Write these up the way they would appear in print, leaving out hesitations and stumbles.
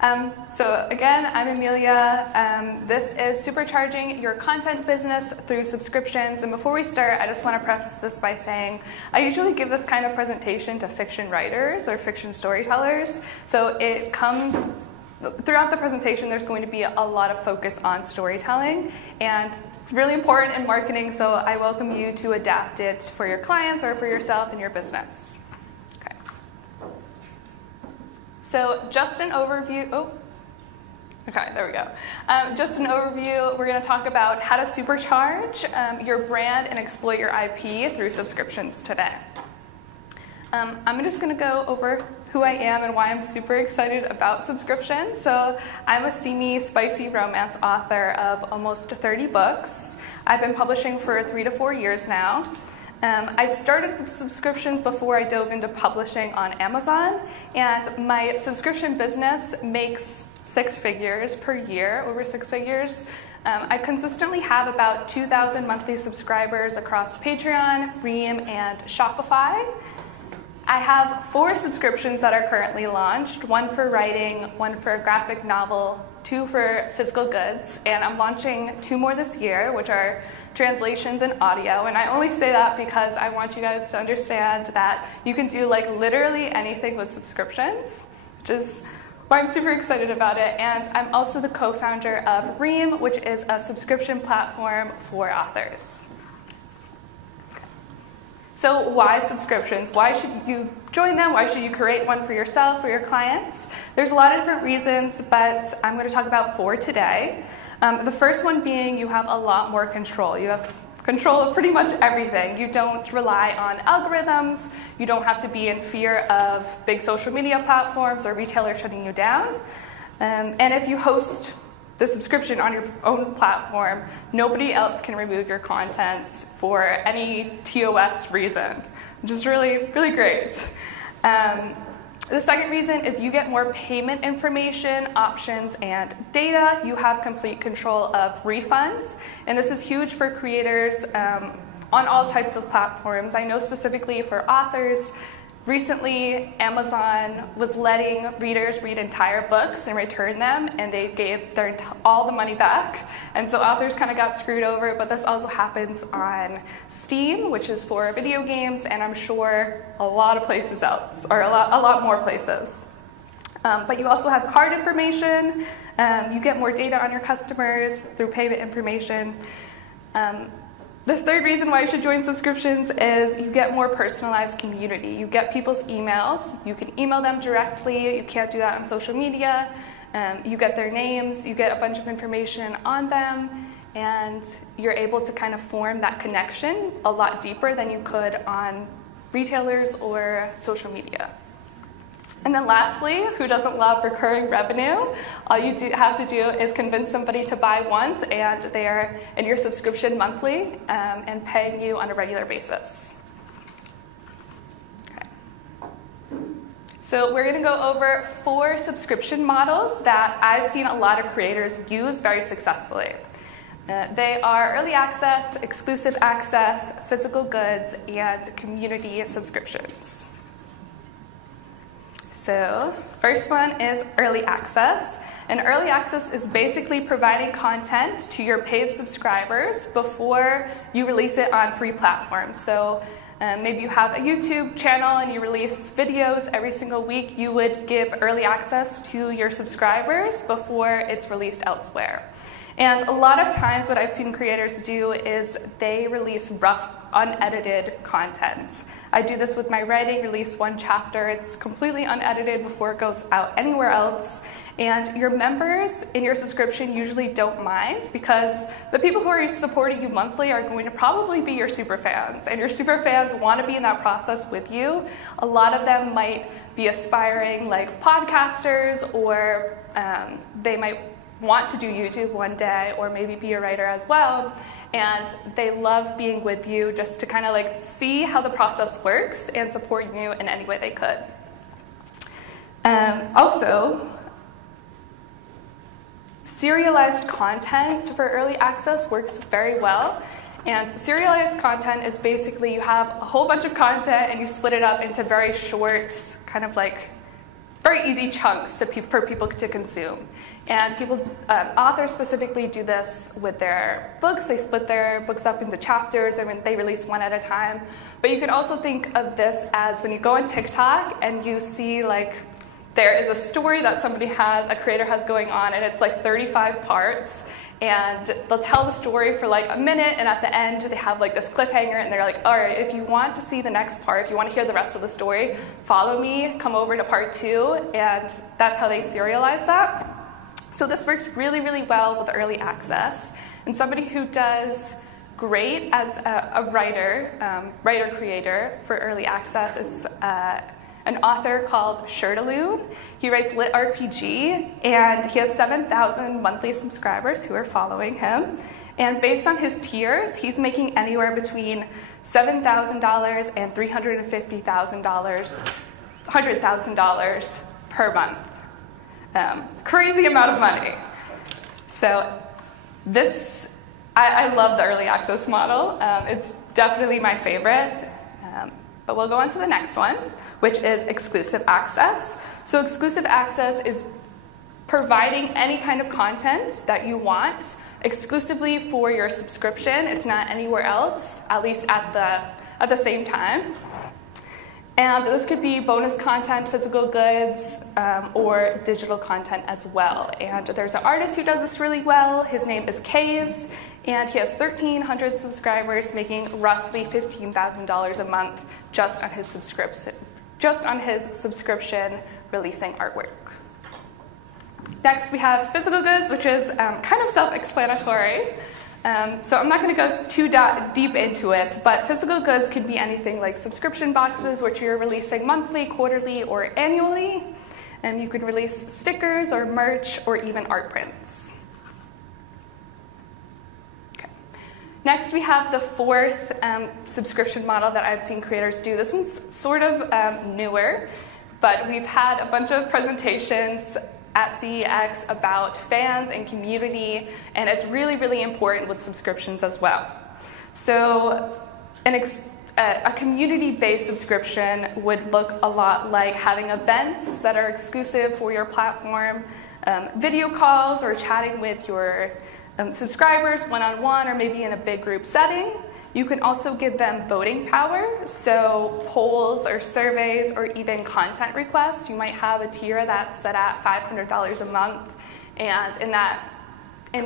So again, I'm Emilia. This is Supercharging Your Content Business Through Subscriptions. And before we start, I just want to preface this by saying I usually give this kind of presentation to fiction writers or fiction storytellers. So it comes throughout the presentation, there's going to be a lot of focus on storytelling, and it's really important in marketing, so I welcome you to adapt it for your clients or for yourself and your business. Okay. So just an overview. Okay, there we go. Just an overview. We're going to talk about how to supercharge your brand and exploit your IP through subscriptions today. I'm just going to go over who I am and why I'm super excited about subscriptions. So I'm a steamy, spicy romance author of almost 30 books. I've been publishing for 3 to 4 years now. I started with subscriptions before I dove into publishing on Amazon, and my subscription business makes 6 figures per year, over 6 figures. I consistently have about 2,000 monthly subscribers across Patreon, Ream, and Shopify. I have 4 subscriptions that are currently launched, 1 for writing, 1 for a graphic novel, 2 for physical goods, and I'm launching 2 more this year, which are translations and audio. And I only say that because I want you guys to understand that you can do like literally anything with subscriptions, which is why I'm super excited about it. And I'm also the co-founder of Ream, which is a subscription platform for authors. So why subscriptions? Why should you join them? Why should you create one for yourself or your clients? There's a lot of different reasons, but I'm going to talk about 4 today. The first one being you have a lot more control. You have control of pretty much everything. You don't rely on algorithms. You don't have to be in fear of big social media platforms or retailers shutting you down. And if you host the subscription on your own platform, nobody else can remove your content for any TOS reason, which is really, really great. The second reason is you get more payment information, options, and data. You have complete control of refunds, and this is huge for creators on all types of platforms. I know specifically for authors, recently, Amazon was letting readers read entire books and return them, and they gave all the money back. And so authors kind of got screwed over, but this also happens on Steam, which is for video games, and I'm sure a lot of places else, or a lot more places. But you also have card information. You get more data on your customers through payment information. The third reason why you should join subscriptions is you get more personalized community. You get people's emails. You can email them directly. You can't do that on social media. You get their names. You get a bunch of information on them. And you're able to kind of form that connection a lot deeper than you could on retailers or social media. And then lastly, who doesn't love recurring revenue? All you have to do is convince somebody to buy once, and they are in your subscription monthly and paying you on a regular basis. Okay. So we're going to go over 4 subscription models that I've seen a lot of creators use very successfully. They are early access, exclusive access, physical goods, and community subscriptions. So first one is early access. And early access is basically providing content to your paid subscribers before you release it on free platforms. So maybe you have a YouTube channel and you release videos every single week. You would give early access to your subscribers before it's released elsewhere. And a lot of times what I've seen creators do is they release rough, unedited content. I do this with my writing, release 1 chapter. It's completely unedited before it goes out anywhere else. And your members in your subscription usually don't mind, because the people who are supporting you monthly are going to probably be your super fans. And your super fans want to be in that process with you. A lot of them might be aspiring like podcasters, or they might want to do YouTube one day, or maybe be a writer as well, and they love being with you just to kind of like see how the process works and support you in any way they could. Also, serialized content for early access works very well. And serialized content is basically you have a whole bunch of content and you split it up into very short, kind of like very easy chunks for people to consume. And authors specifically do this with their books. They split their books up into chapters, and they release one at a time. But you can also think of this as when you go on TikTok and you see like there is a story that a creator has going on, and it's like 35 parts. And they'll tell the story for like a minute, and at the end they have like this cliffhanger, and they're like, all right, if you want to see the next part, if you want to hear the rest of the story, follow me, come over to part 2, and that's how they serialize that. So this works really, really well with early access. And somebody who does great as a writer-creator for early access is an author called Lulu. He writes lit RPG, and he has 7,000 monthly subscribers who are following him. And based on his tiers, he's making anywhere between $7,000 and $100,000 per month. Crazy amount of money. So I love the early access model. It's definitely my favorite. But we'll go on to the next one, which is exclusive access. So exclusive access is providing any kind of content that you want exclusively for your subscription. It's not anywhere else, at least at the same time. And this could be bonus content, physical goods, or digital content as well. And there's an artist who does this really well. His name is Kays, and he has 1,300 subscribers, making roughly $15,000 a month just on his subscription releasing artwork. Next, we have physical goods, which is kind of self-explanatory. So I'm not going to go too deep into it, but physical goods could be anything like subscription boxes, which you're releasing monthly, quarterly, or annually. And you can release stickers or merch or even art prints. Okay. Next, we have the fourth subscription model that I've seen creators do. This one's sort of newer, but we've had a bunch of presentations at CEX about fans and community, and it's really, really important with subscriptions as well. So a community-based subscription would look a lot like having events that are exclusive for your platform, video calls or chatting with your subscribers one-on-one or maybe in a big group setting. You can also give them voting power, so polls or surveys or even content requests. You might have a tier that's set at $500 a month, and in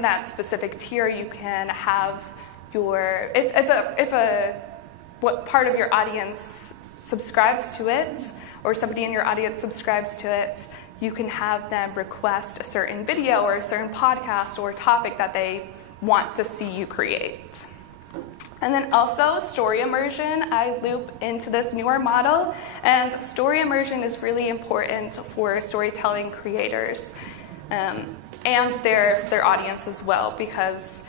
that specific tier, you can have your what part of your audience subscribes to it, or somebody in your audience subscribes to it, you can have them request a certain video or a certain podcast or topic that they want to see you create. And then also story immersion, I loop into this newer model, and story immersion is really important for storytelling creators and their audience as well, because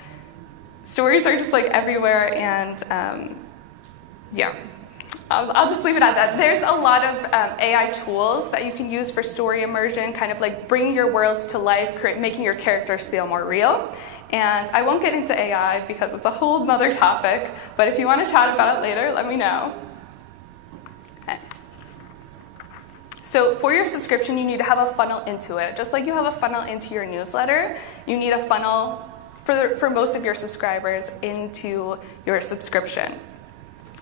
stories are just like everywhere, and yeah, I'll just leave it at that. There's a lot of AI tools that you can use for story immersion, kind of like bringing your worlds to life, making your characters feel more real. And I won't get into AI because it's a whole other topic, but if you want to chat about it later, let me know. Okay. So for your subscription, you need to have a funnel into it. Just like you have a funnel into your newsletter, you need a funnel for most of your subscribers into your subscription.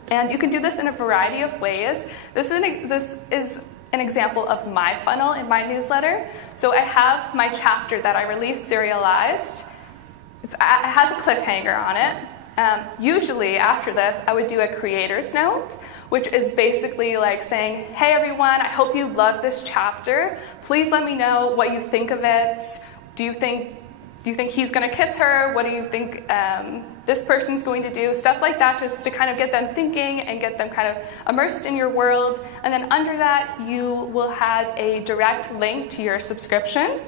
And you can do this in a variety of ways. This is an example of my funnel in my newsletter. So I have my chapter that I release serialized. It has a cliffhanger on it. Usually after this, I would do a creator's note, which is basically like saying, hey everyone, I hope you love this chapter. Please let me know what you think of it. Do you think he's going to kiss her? What do you think this person's going to do? Stuff like that, just to kind of get them thinking and get them kind of immersed in your world. And then under that, you will have a direct link to your subscription.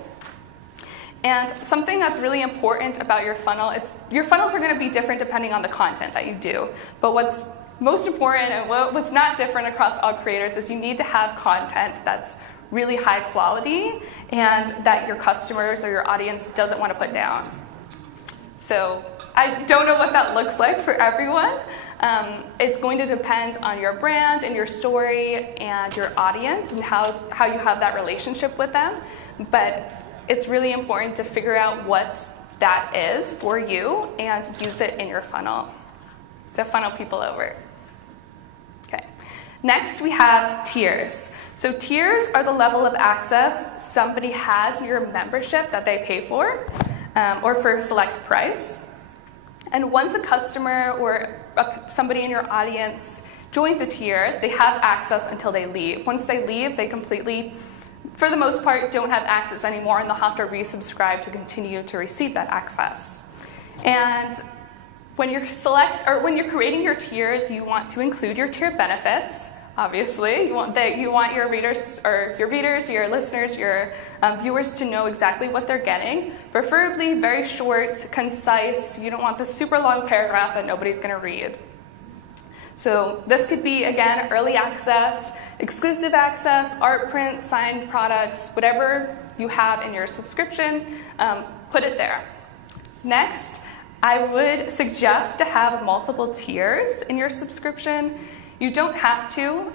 And something that's really important about your funnel, your funnels are going to be different depending on the content that you do. But what's most important and what's not different across all creators is you need to have content that's really high quality and that your customers or your audience doesn't want to put down. So I don't know what that looks like for everyone, It's going to depend on your brand and your story and your audience and how you have that relationship with them. But it's really important to figure out what that is for you and use it in your funnel to funnel people over. Okay. Next, we have tiers. So tiers are the level of access somebody has in your membership that they pay for, or for a select price. And once a customer or somebody in your audience joins a tier, they have access until they leave. Once they leave, they completely, for the most part, don't have access anymore, and they'll have to resubscribe to continue to receive that access. And when you're creating your tiers, you want to include your tier benefits. Obviously, you want your readers, your listeners, your viewers to know exactly what they're getting. Preferably very short, concise. You don't want the super long paragraph that nobody's going to read. So this could be, again, early access, exclusive access, art print, signed products, whatever you have in your subscription, put it there. Next, I would suggest to have multiple tiers in your subscription. You don't have to.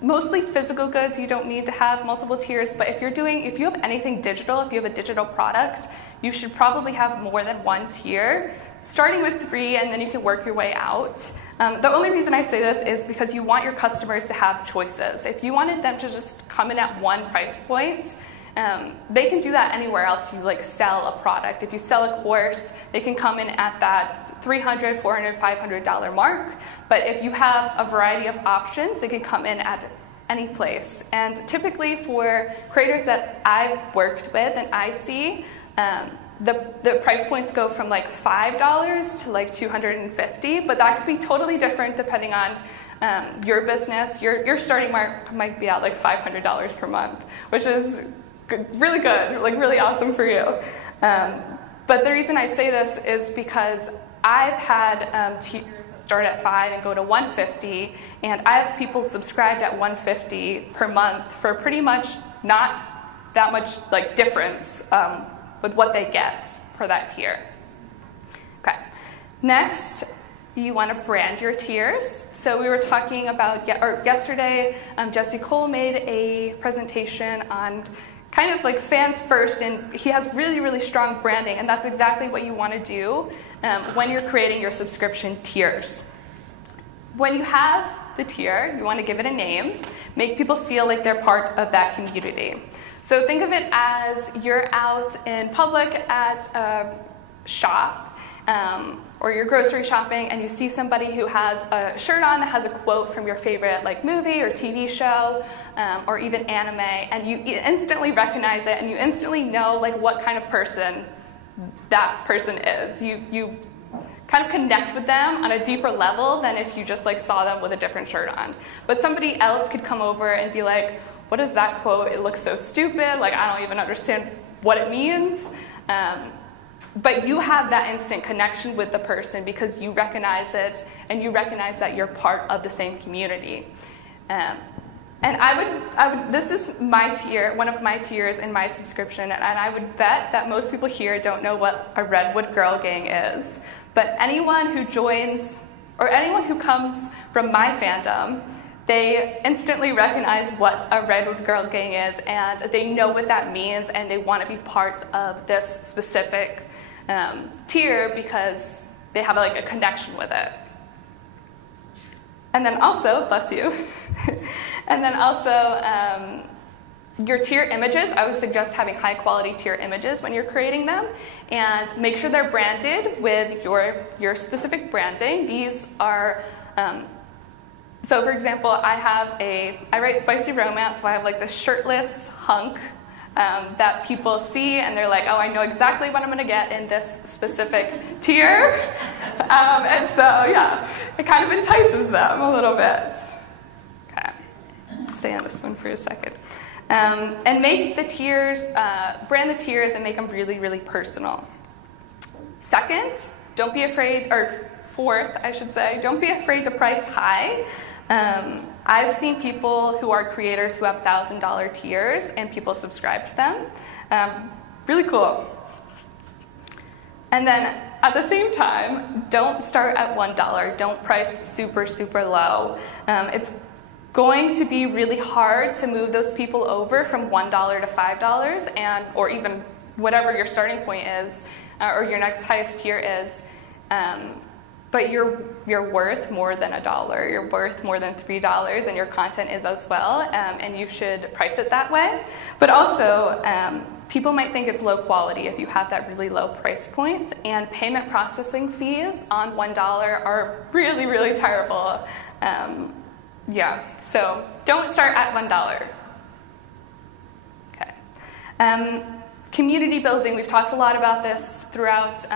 Mostly physical goods, you don't need to have multiple tiers, but if you have anything digital, if you have a digital product, you should probably have more than one tier, starting with 3, and then you can work your way out. The only reason I say this is because you want your customers to have choices. If you wanted them to just come in at one price point, they can do that anywhere else you sell a product. If you sell a course, they can come in at that $300, $400, $500 mark. But if you have a variety of options, they can come in at any place. And typically for creators that I've worked with and I see, the price points go from $5 to $250, but that could be totally different depending on your business. Your starting mark might be at $500 per month, which is really good, really awesome for you. But the reason I say this is because I've had tiers that start at $5 and go to $150, and I have people subscribed at $150 per month for pretty much not that much difference with what they get for that tier. Okay. Next, you want to brand your tiers. So we were talking about, yesterday, Jesse Cole made a presentation on kind of fans first, and he has really, really strong branding, and that's exactly what you want to do when you're creating your subscription tiers. When you have the tier, you want to give it a name, make people feel like they're part of that community. So think of it as you're out in public at a shop, or you're grocery shopping, and you see somebody who has a shirt on that has a quote from your favorite movie or TV show, or even anime, and you instantly recognize it, and you instantly know what kind of person that person is. You kind of connect with them on a deeper level than if you just saw them with a different shirt on. But somebody else could come over and be like, what is that quote? It looks so stupid. I don't even understand what it means. But you have that instant connection with the person because you recognize it, and you recognize that you're part of the same community. And this is my tier, one of my tiers in my subscription, and I would bet that most people here don't know what a Redwood Girl Gang is. But anyone who joins, or anyone who comes from my fandom, they instantly recognize what a Redwood Girl Gang is, and they know what that means, and they want to be part of this specific tier because they have a connection with it. And then also, bless you, and then also your tier images, I would suggest having high quality tier images when you're creating them, and make sure they're branded with your specific branding. These are, so for example, I write spicy romance, so I have this shirtless hunk that people see, and they're like, oh, I know exactly what I'm going to get in this specific tier. And so, yeah, it kind of entices them a little bit. Okay, stay on this one for a second. And make the tiers, brand the tiers and make them really, really personal. Second, don't be afraid, or fourth, I should say, don't be afraid to price high. I've seen people who are creators who have $1,000 tiers and people subscribe to them. Really cool. And then at the same time, don't start at $1. Don't price super, super low. It's going to be really hard to move those people over from $1 to $5 or even whatever your starting point is or your next highest tier is. But you're worth more than $1. You're worth more than $3, and your content is as well, and you should price it that way. But also, people might think it's low quality if you have that really low price point, and payment processing fees on $1 are really, really terrible. Yeah, so don't start at $1. Okay. Community building, we've talked a lot about this throughout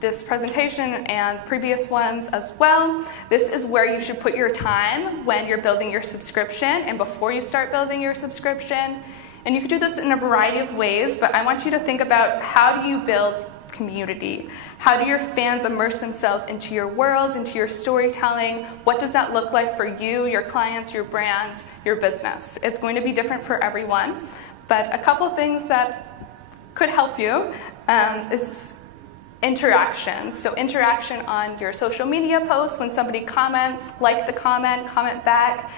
this presentation and previous ones as well. This is where you should put your time when you're building your subscription and before you start building your subscription. And you can do this in a variety of ways, but I want you to think about, how do you build community? How do your fans immerse themselves into your worlds, into your storytelling? What does that look like for you, your clients, your brand, your business? It's going to be different for everyone, but a couple things that could help you is interaction. So interaction on your social media posts. When somebody comments, like the comment back.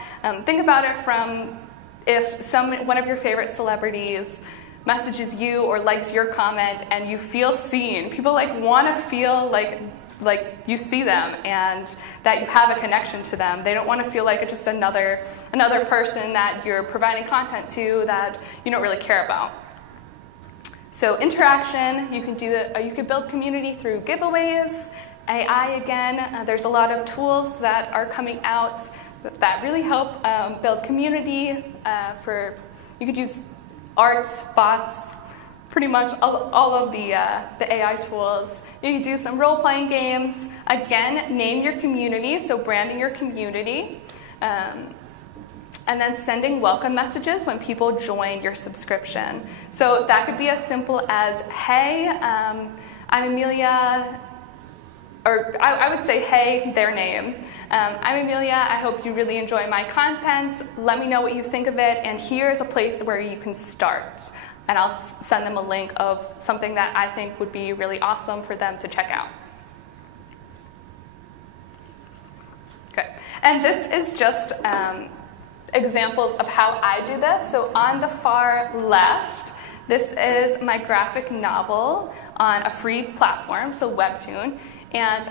Think about it from if one of your favorite celebrities messages you or likes your comment and you feel seen. People want to feel like you see them and that you have a connection to them. They don't want to feel like it's just another person that you're providing content to that you don't really care about. So interaction, you can build community through giveaways, AI again. There's a lot of tools that are coming out that really help build community. You could use arts, bots, pretty much all of the AI tools. You can do some role-playing games. Again, name your community, so branding your community. And then sending welcome messages when people join your subscription. So that could be as simple as, hey, I'm Emilia, or I would say, hey, their name. I'm Emilia, I hope you really enjoy my content. Let me know what you think of it, and here's a place where you can start. And I'll send them a link of something that I think would be really awesome for them to check out. Okay, and this is just examples of how I do this. So on the far left, this is my graphic novel on a free platform, so Webtoon, and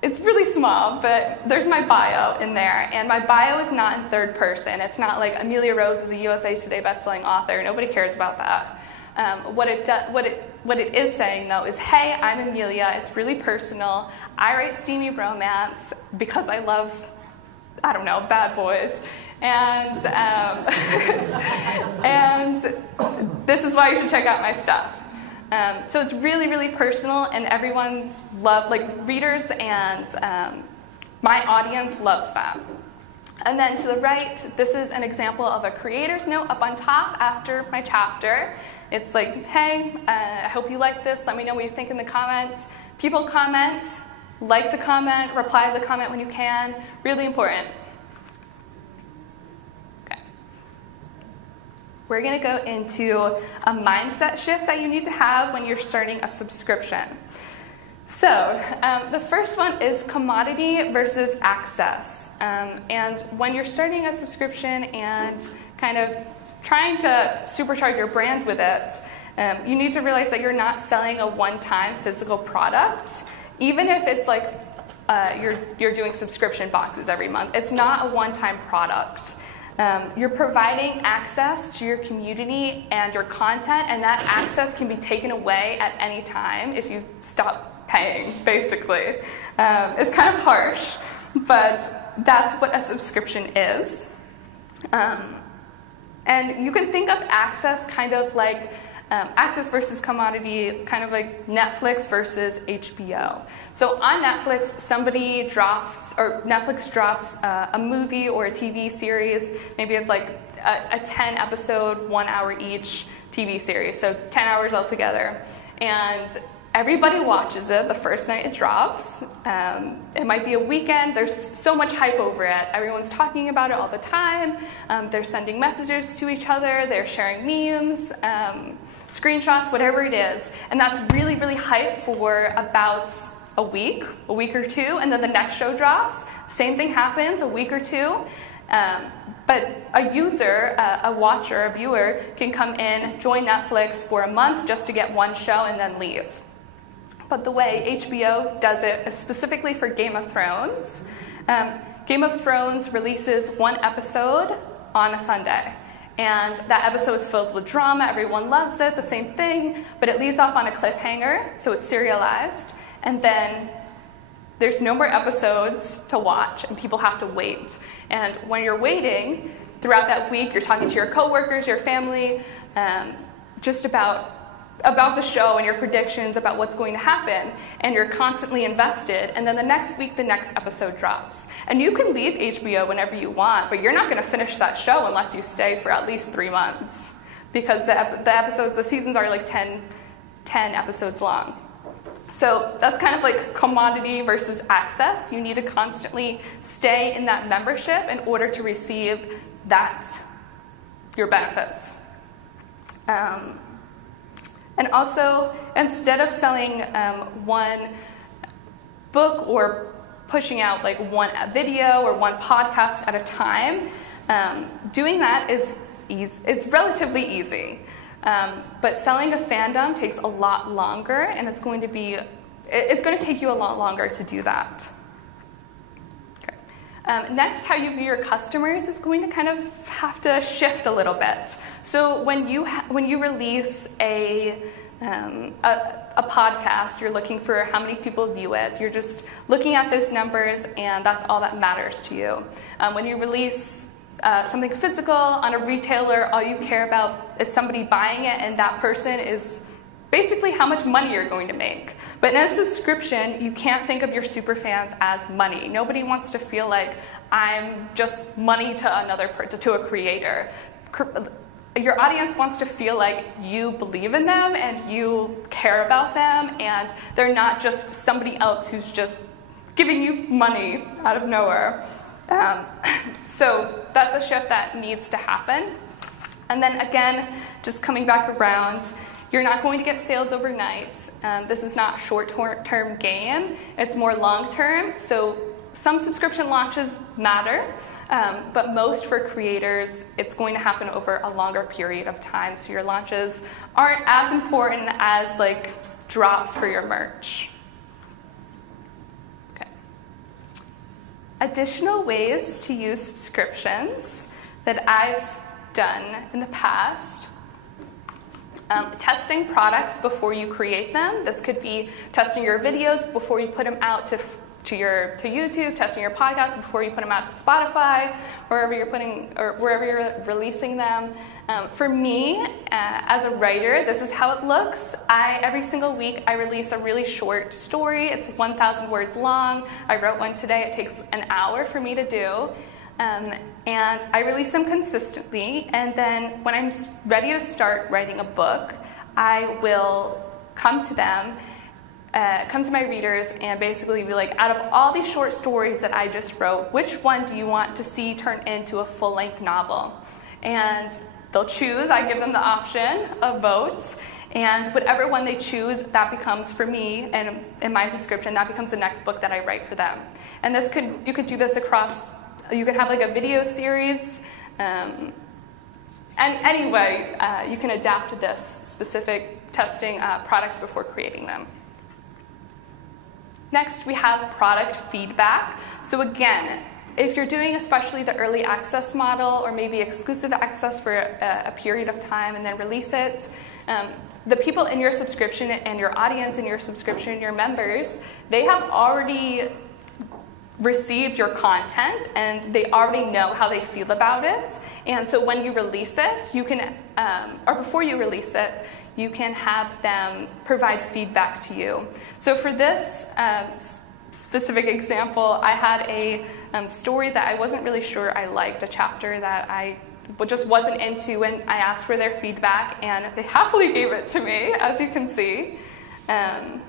it's really small, but there's my bio in there, and my bio is not in third person. It's not like Emilia Rose is a USA Today bestselling author. Nobody cares about that. What it is saying though is, hey, I'm Emilia. It's really personal. I write steamy romance because I love, I don't know, bad boys. And and this is why you should check out my stuff. So it's really, really personal, and everyone readers and my audience loves that. And then to the right, this is an example of a creator's note up on top after my chapter. It's like, hey, I hope you like this. Let me know what you think in the comments. People comment, like the comment, reply to the comment when you can. Really important. We're going to go into a mindset shift that you need to have when you're starting a subscription. So the first one is commodity versus access. And when you're starting a subscription and kind of trying to supercharge your brand with it, you need to realize that you're not selling a one-time physical product. Even if it's like you're doing subscription boxes every month, it's not a one-time product. You're providing access to your community and your content, and that access can be taken away at any time if you stop paying, basically. It's kind of harsh, but that's what a subscription is. And you can think of access kind of like access versus commodity, kind of like Netflix versus HBO. So on Netflix, Netflix drops a movie or a TV series. Maybe it's like a 10-episode, 1 hour each TV series, so 10 hours altogether. And everybody watches it the first night it drops. It might be a weekend. There's so much hype over it. Everyone's talking about it all the time. They're sending messages to each other. They're sharing memes. screenshots, whatever it is. And that's really, really hype for about a week or two, and then the next show drops. Same thing happens, a week or two. But a user, a watcher, a viewer, can come in, join Netflix for a month just to get one show and then leave. But the way HBO does it is specifically for Game of Thrones. Game of Thrones releases one episode on a Sunday. And that episode is filled with drama, everyone loves it, the same thing, but it leaves off on a cliffhanger, so it's serialized. And then there's no more episodes to watch, and people have to wait. And when you're waiting, throughout that week, you're talking to your coworkers, your family, just about the show and your predictions about what's going to happen, and you're constantly invested. And then the next week, the next episode drops. And you can leave HBO whenever you want, but you're not going to finish that show unless you stay for at least 3 months, because the seasons are like 10 episodes long. So that's kind of like commodity versus access. You need to constantly stay in that membership in order to receive your benefits. And also, instead of selling one book or pushing out like one video or one podcast at a time, doing that is easy. It's relatively easy. But selling a fandom takes a lot longer, and it's going to take you a lot longer to do that. Okay. Next, how you view your customers is going to kind of have to shift a little bit. So when you release a podcast, you're looking for how many people view it. You're just looking at those numbers, and that's all that matters to you. When you release something physical on a retailer, all you care about is somebody buying it, and that person is basically how much money you're going to make. But in a subscription, you can't think of your superfans as money. Nobody wants to feel like I'm just money to a creator. Your audience wants to feel like you believe in them and you care about them, and they're not just somebody else who's just giving you money out of nowhere. So that's a shift that needs to happen. And then again, just coming back around, you're not going to get sales overnight. This is not a short-term game. It's more long-term. So some subscription launches matter, but most for creators, it's going to happen over a longer period of time. So your launches aren't as important as like drops for your merch. Additional ways to use subscriptions that I've done in the past. Testing products before you create them. This could be testing your videos before you put them out to YouTube, testing your podcasts before you put them out to Spotify, wherever you're releasing them. For me, as a writer, this is how it looks. Every single week, I release a really short story. It's 1,000 words long. I wrote one today. It takes an hour for me to do. And I release them consistently. And then when I'm ready to start writing a book, I will come to my readers and basically be like, out of all these short stories that I just wrote, which one do you want to see turn into a full-length novel? And they'll choose. I give them the option of votes. And whatever one they choose, that becomes, for me, and in my subscription, that becomes the next book that I write for them. And you could do this across, you could have like a video series. And anyway, you can adapt to this specific testing products before creating them. Next, we have product feedback. So again, if you're doing especially the early access model or maybe exclusive access for a period of time and then release it, the people in your subscription and your audience in your subscription, your members, they have already received your content and they already know how they feel about it. And so when you release it, you can, or before you release it, you can have them provide feedback to you. So for this specific example, I had a story that I wasn't really sure I liked, a chapter that I just wasn't into, and I asked for their feedback, and they happily gave it to me, as you can see. And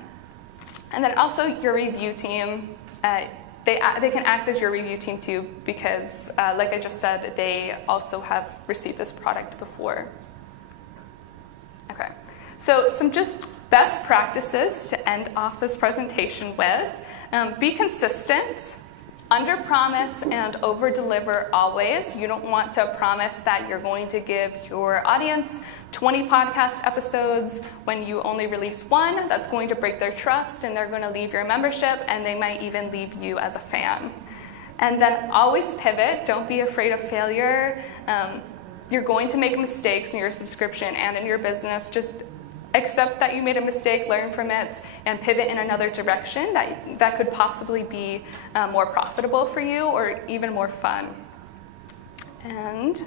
then also your review team, they can act as your review team too, because like I just said, they also have received this product before. Okay. So some just best practices to end off this presentation with. Be consistent. Under-promise and over-deliver always. You don't want to promise that you're going to give your audience 20 podcast episodes when you only release one. That's going to break their trust, and they're going to leave your membership, and they might even leave you as a fan. And then always pivot. Don't be afraid of failure. You're going to make mistakes in your subscription and in your business. Just accept that you made a mistake, learn from it, and pivot in another direction that could possibly be more profitable for you or even more fun. And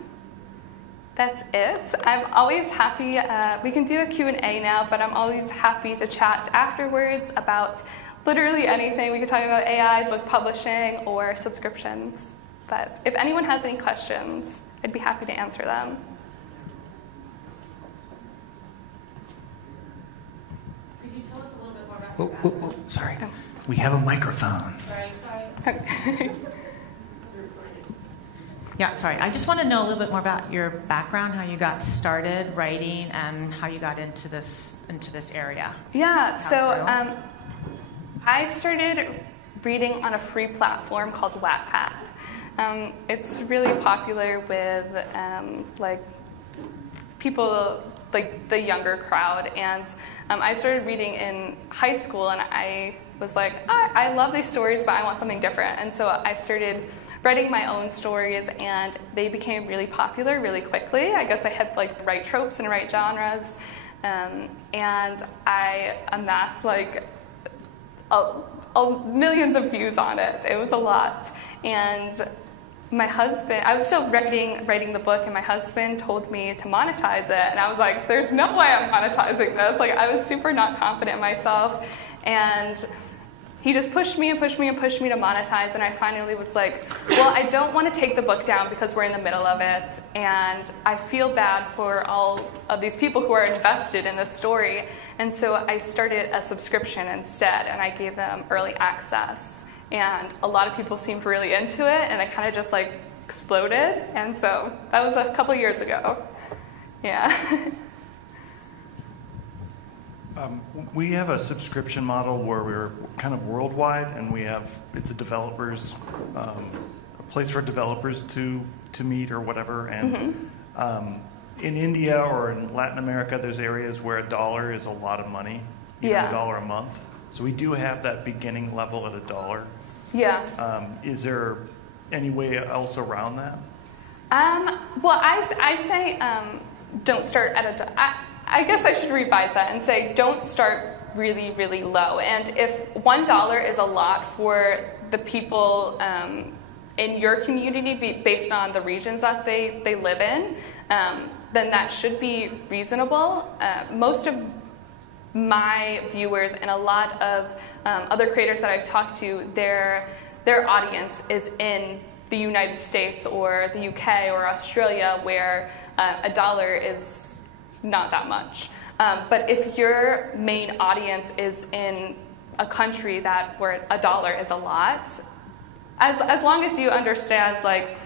that's it. I'm always happy. We can do a Q&A now, but I'm always happy to chat afterwards about literally anything. We could talk about AI, book publishing, or subscriptions. But if anyone has any questions, I'd be happy to answer them. Sorry. We have a microphone. Sorry. Yeah, sorry. I just want to know a little bit more about your background, how you got started writing, and how you got into this area. Yeah, so I started reading on a free platform called Wattpad. It's really popular with like people like the younger crowd, and I started reading in high school, and I was like, I love these stories, but I want something different. And so I started writing my own stories, and they became really popular really quickly. I guess I had like the right tropes and right genres, and I amassed like millions of views on it. It was a lot. And my husband, I was still writing the book, and my husband told me to monetize it, and I was like, there's no way I'm monetizing this. Like, I was super not confident in myself, and he just pushed me and pushed me and pushed me to monetize, and I finally was like, well, I don't want to take the book down because we're in the middle of it, and I feel bad for all of these people who are invested in this story, and so I started a subscription instead, and I gave them early access. And a lot of people seemed really into it, and it kind of just like exploded. And so that was a couple years ago. Yeah. We have a subscription model where we're kind of worldwide, and it's a developers, a place for developers to meet or whatever. And in India or in Latin America, there's areas where $1 is a lot of money, even $1 a month. So we do have that beginning level at $1. Yeah. Is there any way else around that? Well, I say don't start at I guess I should revise that and say don't start really, really low. And if $1 is a lot for the people in your community based on the regions that they live in, then that should be reasonable. Most of my viewers and a lot of other creators that I've talked to, their audience is in the United States or the UK or Australia, where $1 is not that much. But if your main audience is in a country where $1 is a lot, as long as you understand like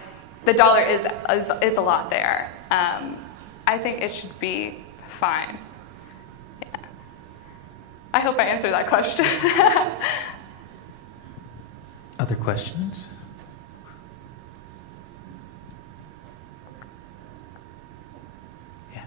the dollar is a lot there, I think it should be fine. I hope I answered that question. Other questions? Yeah.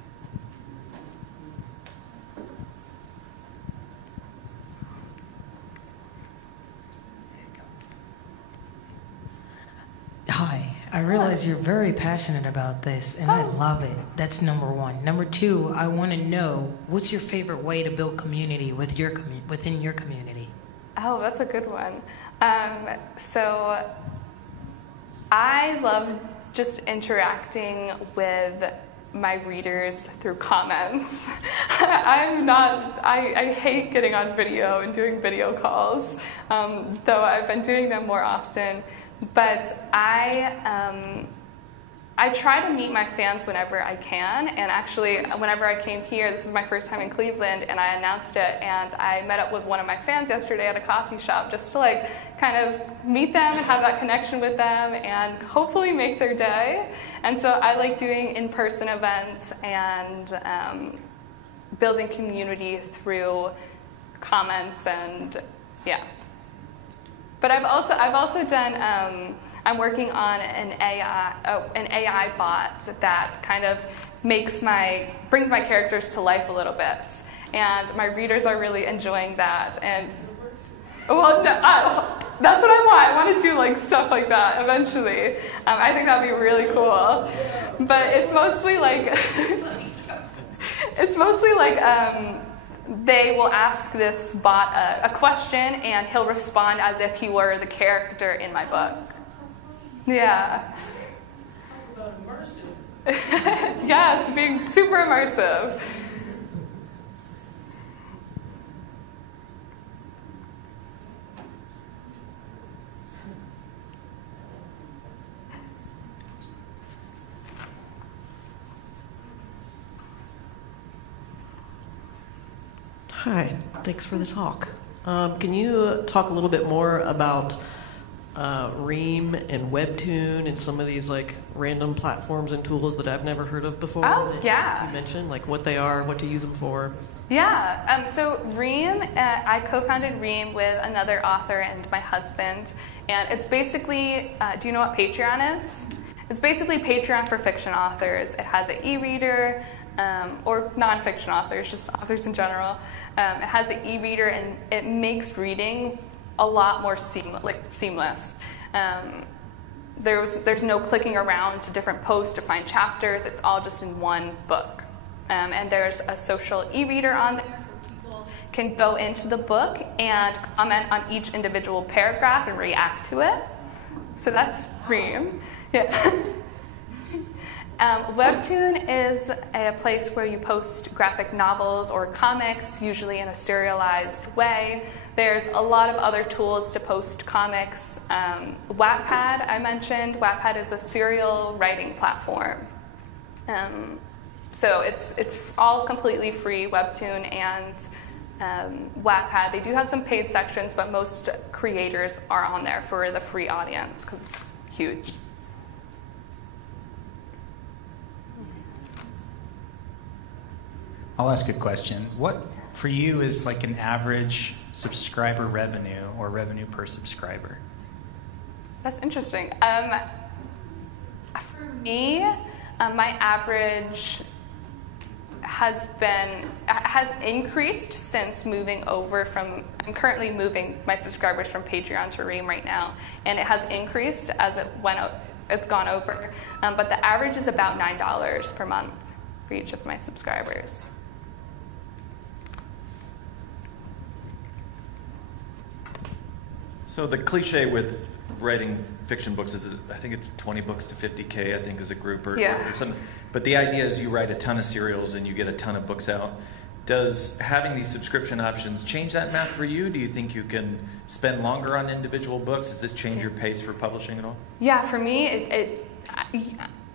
Hi. I realize you're very passionate about this, and I love it. That's number one. Number two, I want to know, what's your favorite way to build community within your community? Oh, that's a good one. So I love just interacting with my readers through comments. I hate getting on video and doing video calls, though I've been doing them more often. But I try to meet my fans whenever I can, and actually whenever I came here, this is my first time in Cleveland, and I announced it, and I met up with one of my fans yesterday at a coffee shop just to like kind of meet them and have that connection with them and hopefully make their day. And so I like doing in-person events and building community through comments and yeah. But I've also done. I'm working on an AI bot that kind of brings my characters to life a little bit, and my readers are really enjoying that. And well, no, that's what I want. I want to do like stuff like that eventually. I think that'd be really cool. But it's mostly like they will ask this bot a question, and he'll respond as if he were the character in my book. Yeah. Talk about immersive. Yes, being super immersive. Hi, thanks for the talk. Can you talk a little bit more about Ream and Webtoon and some of these like random platforms and tools that I've never heard of before? Oh, yeah. You mentioned like what they are, what to use them for. Yeah. So Ream, I co-founded Ream with another author and my husband, and it's basically. Do you know what Patreon is? It's basically Patreon for fiction authors. It has an e-reader. Or nonfiction authors, just authors in general. It has an e-reader, and it makes reading a lot more seamless. There's no clicking around to different posts to find chapters. It's all just in one book. And there's a social e-reader on there, so people can go into the book and comment on each individual paragraph and react to it. So that's Ream. Yeah. Webtoon is a place where you post graphic novels or comics, usually in a serialized way. There's a lot of other tools to post comics. Wattpad, I mentioned. Wattpad is a serial writing platform. So it's all completely free, Webtoon and Wattpad. They do have some paid sections, but most creators are on there for the free audience because it's huge. I'll ask a question. What, for you, is like an average subscriber revenue or revenue per subscriber? That's interesting. For me, my average has increased since moving over from. I'm currently moving my subscribers from Patreon to Ream right now, and it has increased as it's gone over. But the average is about $9 per month for each of my subscribers. So the cliche with writing fiction books is that I think it's 20 books to 50K, I think, as a group or something. But the idea is you write a ton of serials and you get a ton of books out. Does having these subscription options change that math for you? Do you think you can spend longer on individual books? Does this change your pace for publishing at all? Yeah, for me,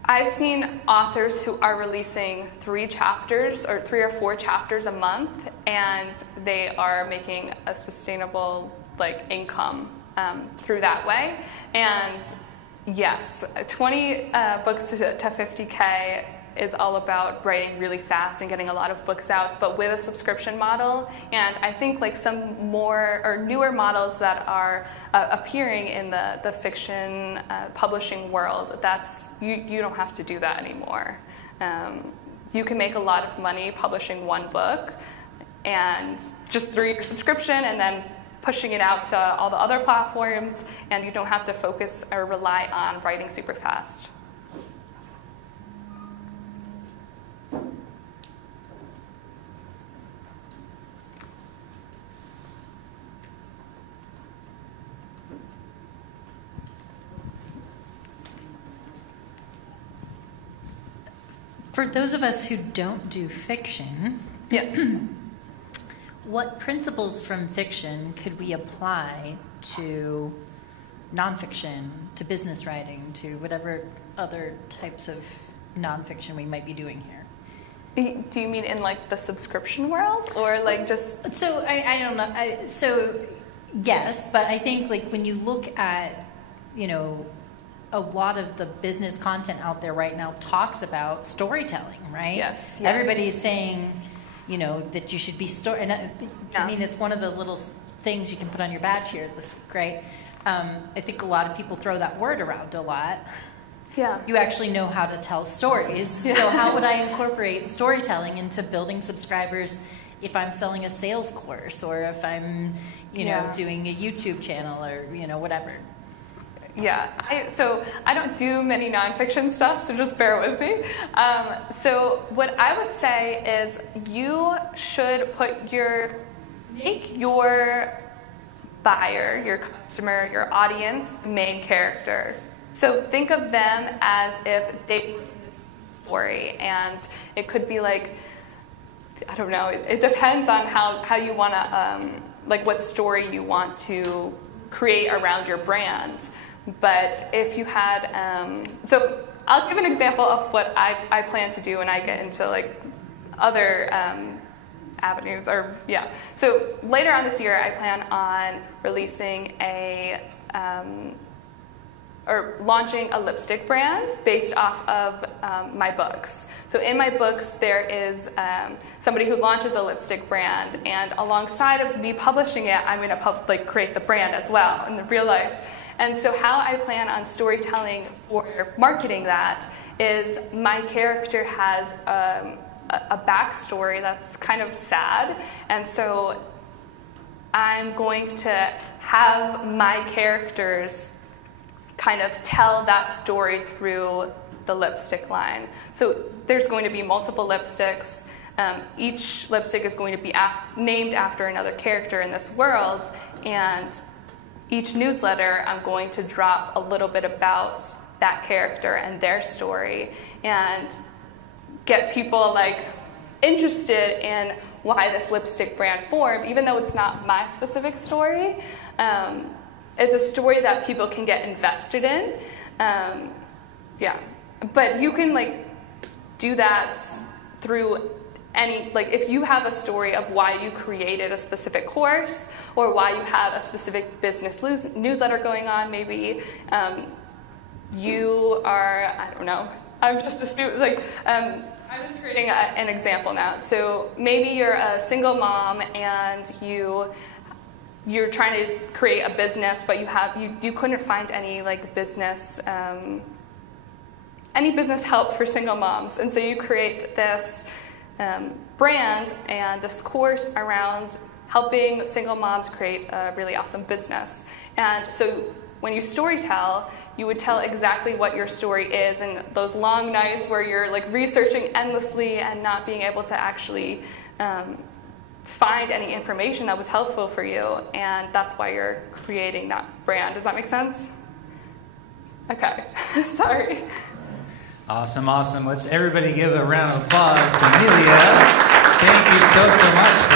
I've seen authors who are releasing 3 or 4 chapters a month, and they are making a sustainable income through that way. And yes, 20 books to 50K is all about writing really fast and getting a lot of books out, but with a subscription model. And I think some more or newer models that are appearing in the fiction publishing world, you don't have to do that anymore. You can make a lot of money publishing one book and just through your subscription, and then pushing it out to all the other platforms, and you don't have to focus or rely on writing super fast. For those of us who don't do fiction, Yeah. what principles from fiction could we apply to nonfiction, to business writing, to whatever other types of nonfiction we might be doing here? Do you mean in the subscription world, or just? So I don't know. So yes, but I think when you look at a lot of the business content out there right now talks about storytelling, right? Yes. Yeah. Everybody's saying, that you should be and I mean, it's one of the little things you can put on your badge here. This great. I think a lot of people throw that word around a lot. Yeah. You actually know how to tell stories. Yeah. So how would I incorporate storytelling into building subscribers if I'm selling a sales course or if I'm, doing a YouTube channel or, whatever? Yeah, so I don't do many nonfiction stuff, so just bear with me. So what I would say is you should make your buyer, your customer, your audience, the main character. So think of them as if they were in this story, and it could be like, I don't know, it depends on how you want to, what story you want to create around your brand. But if you had, so I'll give an example of what I plan to do when I get into other avenues So later on this year, I plan on releasing or launching a lipstick brand based off of my books. So in my books, there is somebody who launches a lipstick brand, and alongside of me publishing it, I'm going to create the brand as well in the real life. And so how I plan on storytelling or marketing that is my character has a backstory that's kind of sad, and so I'm going to have my characters kind of tell that story through the lipstick line. So there's going to be multiple lipsticks. Each lipstick is going to be named after another character in this world, and each newsletter I'm going to drop a little bit about that character and their story and get people interested in why this lipstick brand formed, even though it's not my specific story. It's a story that people can get invested in. But you can do that through if you have a story of why you created a specific course or why you have a specific business newsletter going on, maybe you are, I don't know, I'm just a student, I'm just creating an example now. So maybe you're a single mom and you're trying to create a business, but you couldn't find any business help for single moms, and so you create this brand and this course around helping single moms create a really awesome business. And so when you storytell, you would tell exactly what your story is, and those long nights where you're researching endlessly and not being able to actually find any information that was helpful for you, and that's why you're creating that brand. Does that make sense? Okay. Sorry. Awesome. Let's everybody give a round of applause to Emilia. Thank you so much